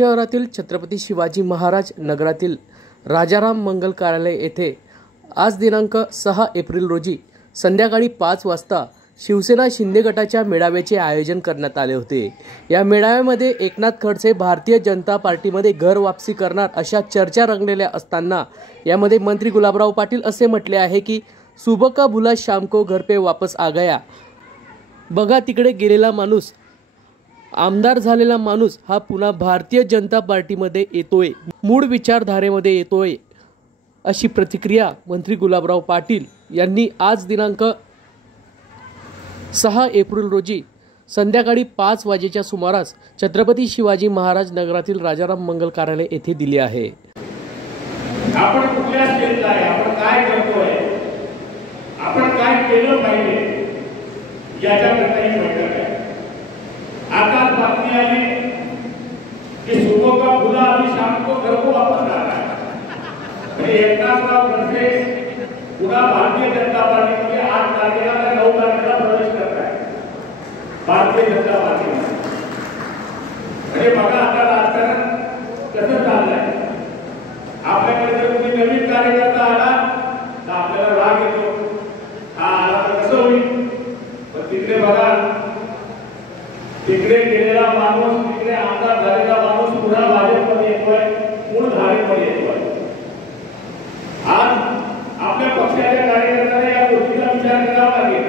शहरातील छत्रपती शिवाजी महाराज नगरातील राजाराम मंगल कार्यालय येथे आज दिनांक 6 एप्रिल रोजी संध्याकाळी 5 वाजता शिवसेना शिंदे गटाच्या मेळाव्याचे आयोजन करण्यात आले होते। या मेळाव्यामध्ये एकनाथ खडसे भारतीय जनता पार्टीमध्ये घर वापसी करणार अशा चर्चा रंगलेल्या असताना यामध्ये मंत्री गुलाबराव पाटील असे म्हटले आहे की सुबह का भुला शाम को घर पे वापस आ गया। बघा तिकडे गेलेला माणूस, आमदार झालेला माणूस हा पुन्हा भारतीय जनता पार्टीमध्ये येतोय, मूळ विचारधारेमध्ये येतोय, अशी प्रतिक्रिया मंत्री गुलाबराव पाटील यांनी आज दिनांक 6 एप्रिल रोजी संध्याकाळी 5 वाजेच्या सुमारास छत्रपती शिवाजी महाराज नगरातील राजाराम मंगल कार्यालय येथे दिली आहे। आपण कुठल्या स्टेजला आहे, आपण काय करतोय, आपण काय केलं पाहिजे याच्याकडे ही बैठक आहे। आता बातमी आली की सुबह का भुला अभी शाम को घर को वापस आ रहा है। एकनाथराव खडसे पुन्हा भारतीय जनता पार्टीमध्ये 8 तारखेला 9 तारखेला प्रवेश करत आहे भारतीय जनता पार्टीमध्ये। म्हणजे बघा आता राजकारण कसं चाललंय। आपल्याकडे जर कोणी नवीन कार्यकर्ता आला तर आपल्याला राग येतो, हा आला तर कसं होईल। पण तिकडे बघा, तिकडे गेलेला माणूस, तिकडे आमदार झालेला माणूस पुन्हा भाजपमध्ये येतोय, मूळ धारेमध्ये येतोय। आज आपल्या पक्षाच्या कार्यकर्त्यांना या गोष्टीचा विचार करावा लागेल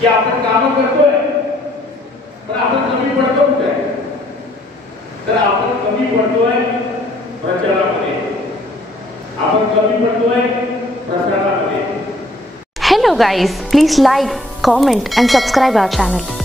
की आपण काम करतोय पण आपण कमी पडतो कुठे। तर आपण कमी पडतोय प्रचारामध्ये, आपण कमी पडतोय प्रसारामध्ये। Hello guys, please like, comment and subscribe our channel.